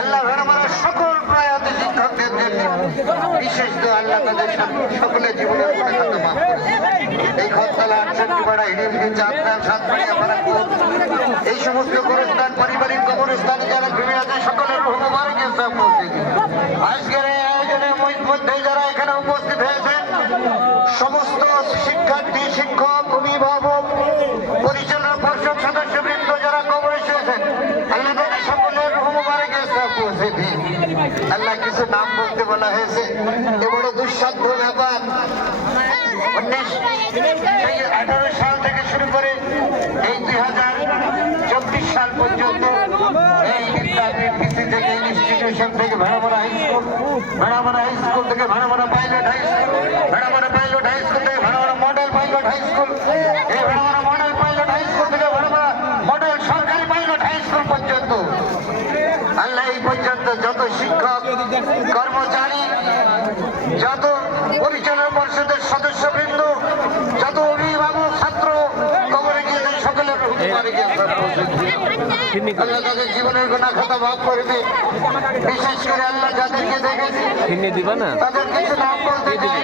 আল্লাহ ভেড়ামারা সকল প্রয়াত শিক্ষকদের বিশেষ দোয়া আল্লাহ তাদের সকলের জীবনের গুণে খাদ্য মাফ এই খতলা 68 পাড়া হিডিমকে চাঁদনাম সাতপাড়িয়া বারাকপুর এই সমস্ত গোরস্থান পারিবারিক কবরস্থানে যারা ঘুরে আছে সকলের মুবারকের সাথে পৌঁছে দিন। আজকের এই আয়োজনের মধ্যে যারা এখানে উপস্থিত হয়েছেন সমস্ত শিক্ষার্থী শিক্ষক অভিভাবক পরিচালনা পর্ষদ সদস্যবৃন্দ যারা কবরে এসেছেন আল্লাহ তাদের সকলের মুবারকের সাথে পৌঁছে দিন। আল্লাহ কিছু নাম বলতে বলা হয়েছে এ বড় দুঃসাধ্য ব্যাপার। 18 সাল থেকে শুরু করে এই 2024 সাল পর্যন্ত এই বিদ্যাপীঠ থেকে ইনস্টিটিউশন থেকে ভেড়ামারা হাই স্কুল থেকে Bheramara pilot high school, Bheramara pilot high school থেকে Bheramara model pilot high school, এই Bheramara model pilot high school থেকে ভেড়ামারা মডেল সরকারি পাইলট হাই স্কুল পর্যন্ত আল্লাহ এই পর্যন্ত যত শিক্ষক কর্মচারী যত পরিচালনা পরিষদের সদস্যবৃন্দ যত অভিভাবক ছাত্র কবরে গিয়েছেন সকলের আল্লাহ তাদের জীবনের গোনা খাতা মাফ করবে। বিশেষ করে আল্লাহ যাদেরকে দেখেছি তাদের কিছু নাম বলতে চাই।